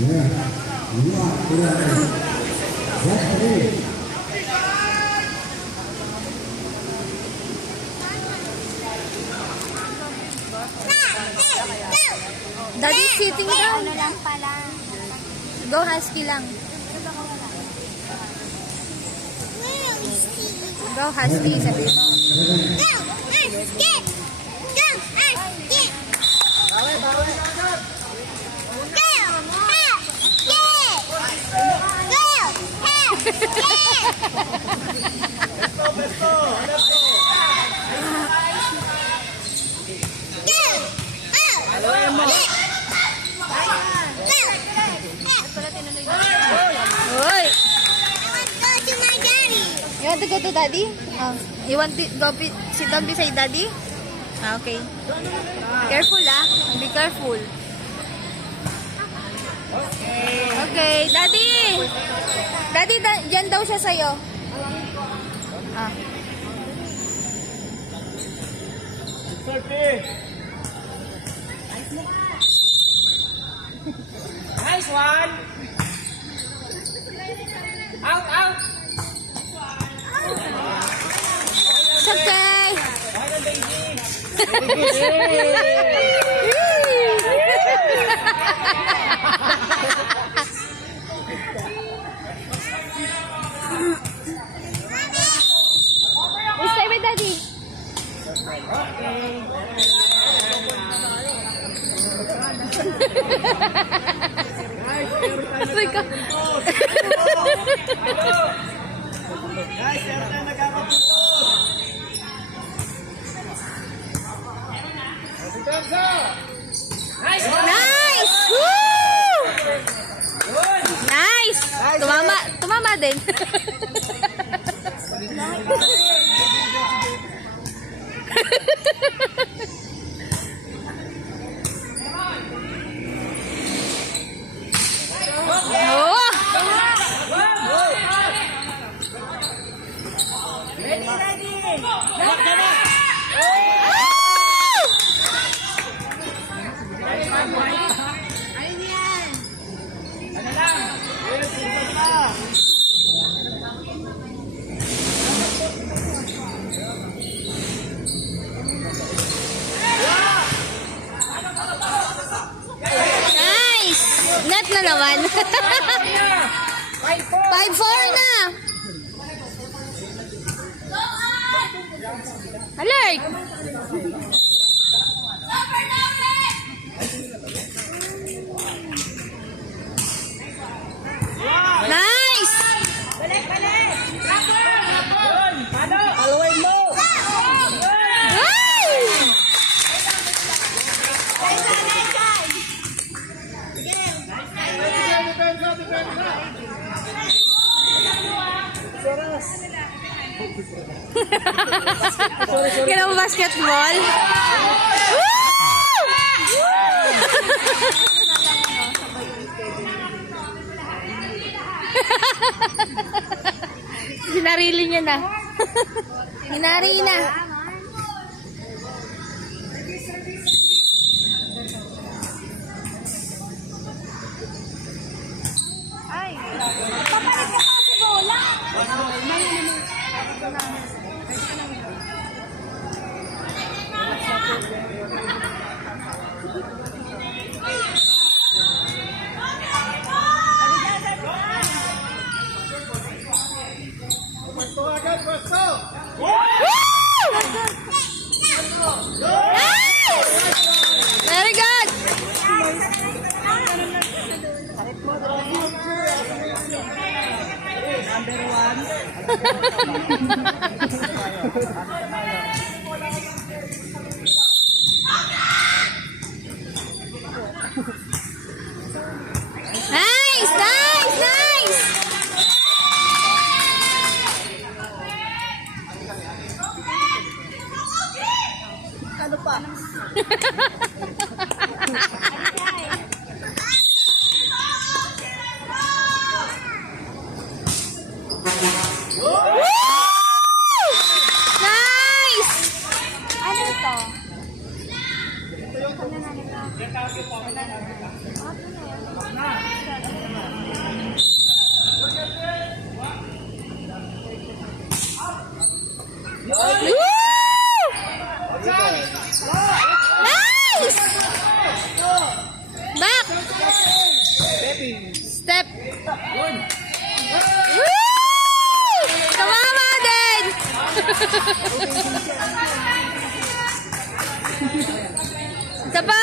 Daddy sitting down. Ano lang pala. Go Husky lang. Go Husky, sabi mo. Go! Husky! Go! Husky! Bawal, bawal na agad. Go! Husky! Go! Husky! Let's go, let's go. Go! Alayan mo. Hoy! Go to my daddy. You want to go to daddy? You want to go sit down beside daddy? Okay. Careful be careful. Okay, daddy! Daddy, dyan daw siya sa'yo. Nice one. Out, out. It's okay. Well, baby. Stay with daddy. Guys, meron tayong nagkakapuntos. Nice one. Nice! Woo! Good. Nice! Tumama din. Oh! Ready, ready. Lock them up. Ano lang? Yes, ito na. Nice! Net na naman. 5-4 na. Alert! Nice! Alawain mo. Ay! Kailan mo basketball? Sinarili niya na. Hinari na. Ay, papalit ka pa si Bola. Pwesto agad, pwesto. Nice! Very good! Nice! Nice! Nice! Ano pa? Woo! Nice! Ano ito? Ito yung Isa pa!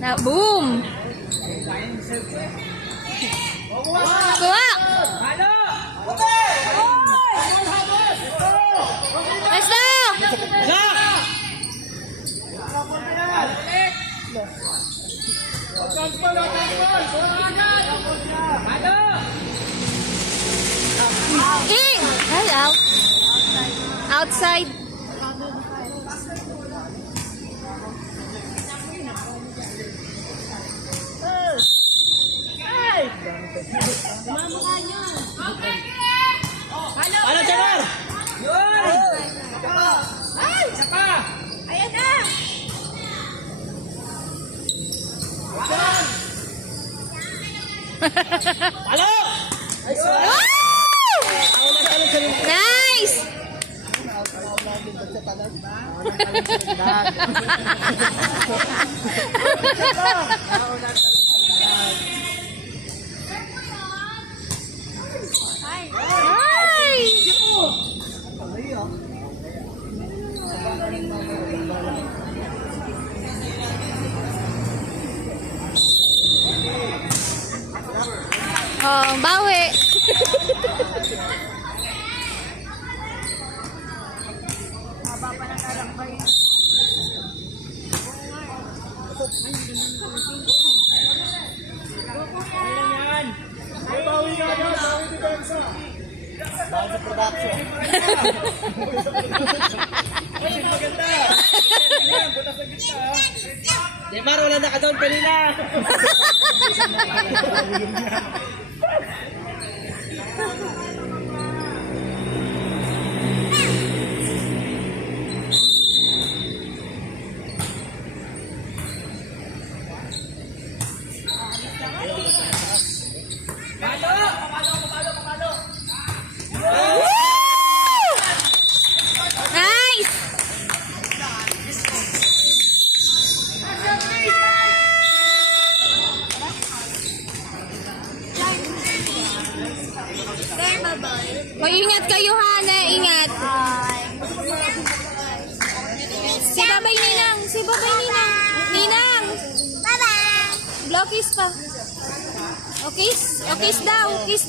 Na, boom! Kuha! Let's go! In! Ay, out. Outside. Ano, Jamar? Yun! Ay! Sapa! Ayan na! Alo! Woo! Nice! Ay! Oh, bawi. Yan! May bawi ka na! Bawi di Bensa! Bawi sa production! Ay, maganda! Butas sa gitna ha! Jamar, wala na ka doon kanina! Nice! O, ingat kayo ha, na ingat. Si Babay Ninang, si Babay Ninang. Ninang! Bye-bye! Blow kiss pa. O, kiss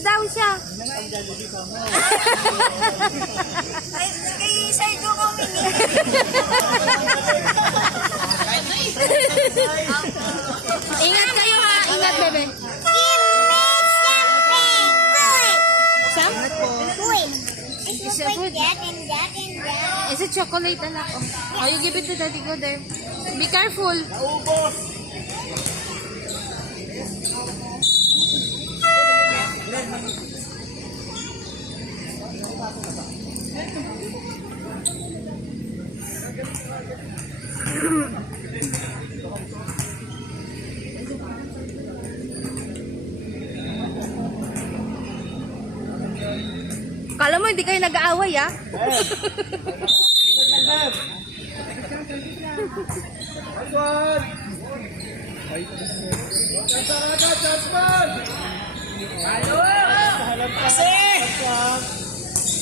daw siya. Ay, kay Sir Go kami. Ingat kayo ha, ingat bebe. Sam? Is it food? Is it chocolate anak? Oh, you give it to daddy go there. Be careful. Kala mo hindi kayo nag-aaway ah?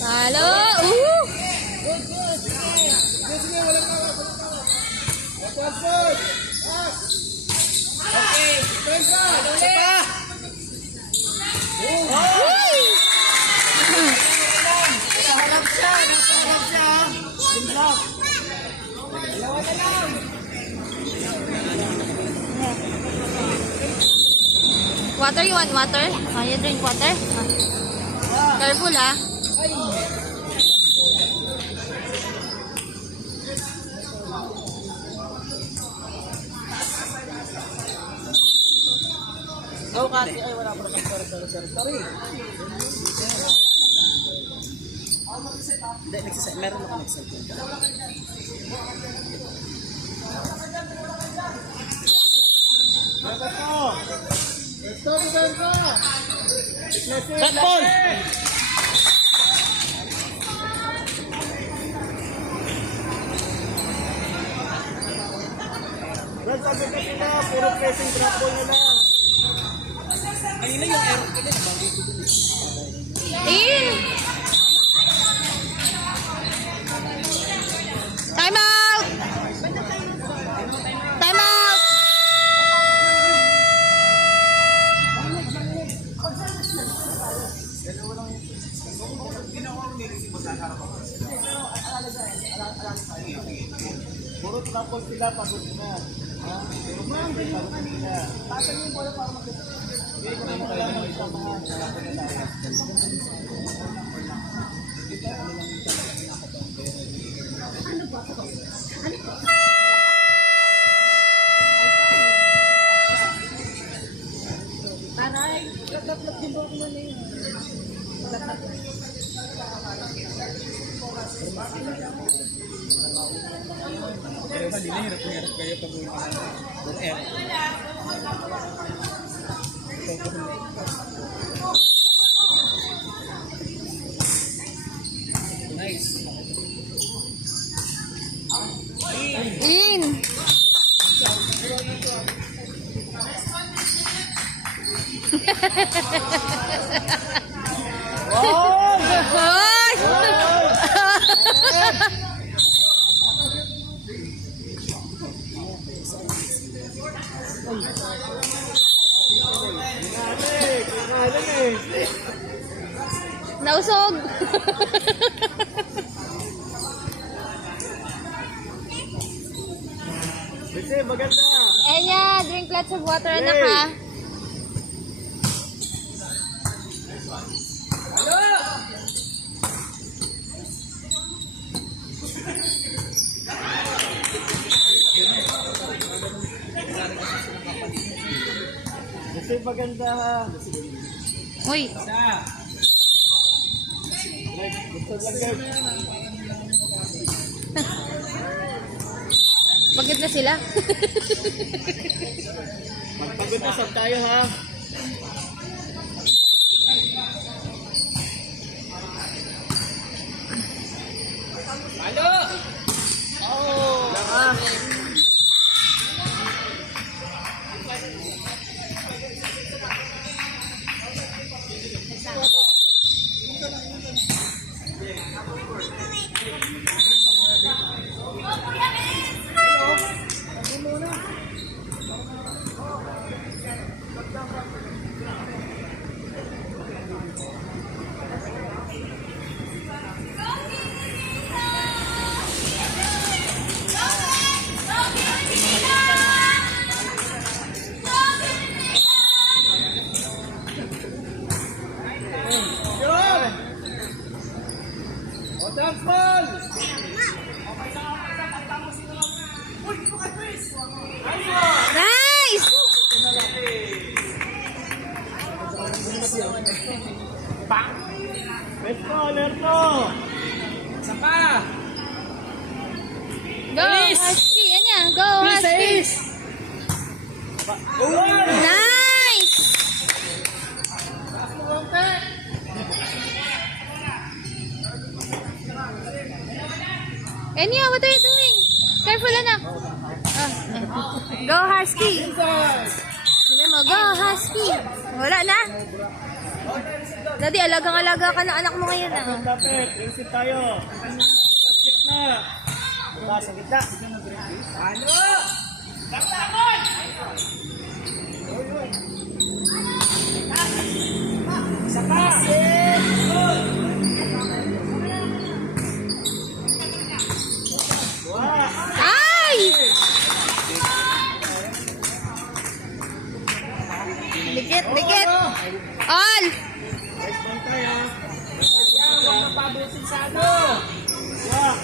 Halo! Water, you want water? Oh, you drink water? Ah. Careful ah. Oh, kasi ay wala pa sorry. Hindi, meron ako nagsaset. Shot ball! Red, sabi ko sila, puro pressing drop ball na lang. Kanina yung error ko din. In! Time out! Time out! Puro trapol sila, pagod na. Pasan yung bola para mag-ito. Hindi ko naman wala ng isang mga Taray, tatlap din po mo na yun. Pero kanina hirap kayo pag uwi ka na. Don't error. Nice. In! Hoy! Nausog! Kasi maganda. Enya, drink lots of water, anak ha. Kasi maganda. Uy, Gusto lang guys. pagod na sila. Magpagod na sab tayo ha. Halo! Oh! Dampol! Nice! Besto, Lerto! Saka! Go, Husky! Enya, go, Husky! Nice! Enya, what are you doing? Careful, anak. Go, Husky! Sabi mo, go, Husky! Wala na. Daddy, alagang-alaga ka na anak mo ngayon. Dapat, exit tayo. Sa gitna. Diba, sa gitna. Ano? Taktakon! Saka! Ay! Dikit, dikit. All! Guys, bantay ha. Huwag na pabutin sa ano. Wah!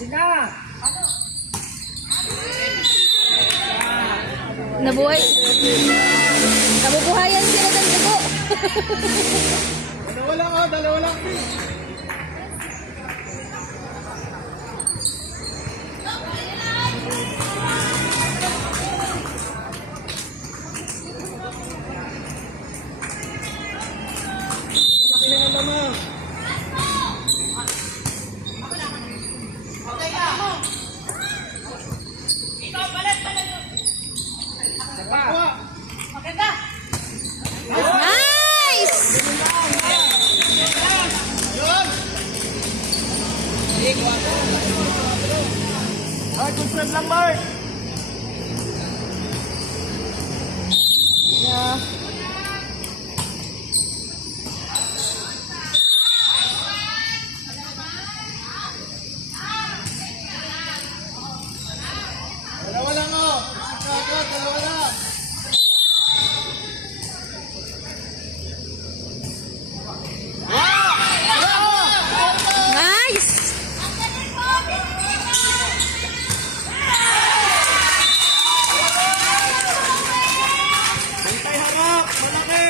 Sina! Nabuhay. Nabubuhayan sila ng dugo. Dalawa lang oh, dalawa lang. mo. Nice! Ay, good friend lang, Mark. Yeah. Dalawa lang, oh. Dalawa lang. Nice! Bantay harap, malaki.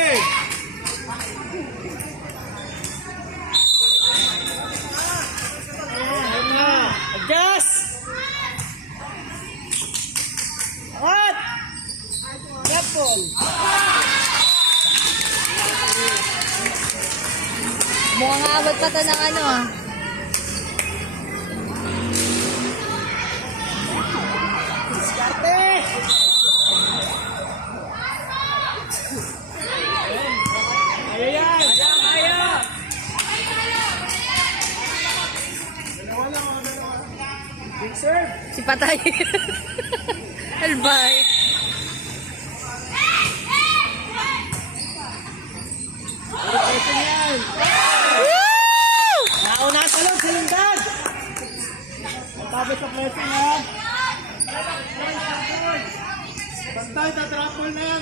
Ayun na. Adjust. What? Careful. Mukhang abot pa to ng ano ah. Diskarte. Kaya yan. Kaya. Dalawa lang, mga dalawa. Big serve. Si Patay. Albay. Ito yan. Woo! Nauna ka lang sa lingkad. Matapos sa pressing ha. Bantay, tatrapol na yan.